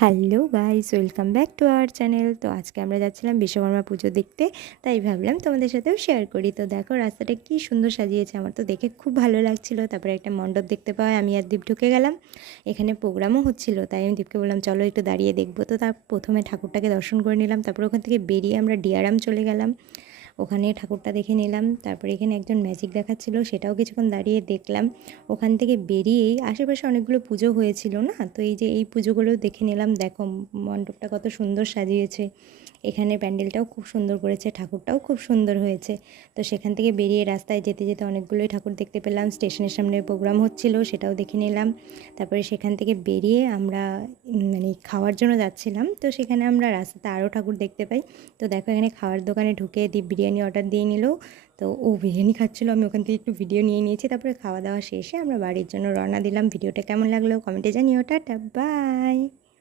Hello guys, welcome back to our channel. তো আজকে আমরা যাচ্ছিলাম বিশ্বকর্মা পুজো দেখতে, তাই ভাবলাম তোমাদের সাথেও শেয়ার করি। তো দেখো রাস্তাটা কি সুন্দর সাজিয়েছে, আমার তো দেখে খুব ভালো লাগছিলো। তারপরে একটা মণ্ডপ দেখতে পাওয়া, আমি আর দীপ ঢুকে গেলাম। এখানে প্রোগ্রামও হচ্ছিল, তাই আমি দীপকে বললাম চলো একটু দাঁড়িয়ে দেখবো। তো তার প্রথমে ঠাকুরটাকে দর্শন করে নিলাম, তারপর ওখান থেকে বেরিয়ে আমরা ডিআরএম চলে গেলাম, ওখানে ঠাকুরটা দেখে নিলাম। তারপরে এখানে একজন ম্যাজিক দেখাচ্ছিল, সেটাও কিছুক্ষণ দাঁড়িয়ে দেখলাম। ওখান থেকে বেরিয়েই আশেপাশে অনেকগুলো পুজো হয়েছিল না, তো এই যে এই পুজোগুলোও দেখে নিলাম। দেখো মণ্ডপটা কত সুন্দর সাজিয়েছে, এখানে প্যান্ডেলটাও খুব সুন্দর করেছে, ঠাকুরটাও খুব সুন্দর হয়েছে। তো সেখান থেকে বেরিয়ে রাস্তায় যেতে যেতে অনেকগুলোই ঠাকুর দেখতে পেলাম। স্টেশনের সামনে প্রোগ্রাম হচ্ছিল, সেটাও দেখে নিলাম। তারপরে সেখান থেকে বেরিয়ে আমরা মানে খাওয়ার জন্য যাচ্ছিলাম, তো সেখানে আমরা রাস্তাতে আরও ঠাকুর দেখতে পাই। তো দেখো এখানে খাওয়ার দোকানে ঢুকে দীপ বিরিয়ানি অর্ডার দিয়ে নিল। তো ও বিরিয়ানি খাচ্ছিলো, আমি ওখান থেকে একটু ভিডিও নিয়ে নিয়েছি। তারপরে খাওয়া দাওয়া শেষে আমরা বাড়ির জন্য রওনা দিলাম। ভিডিওটা কেমন লাগলো কমেন্টে জানিও। Tata, by.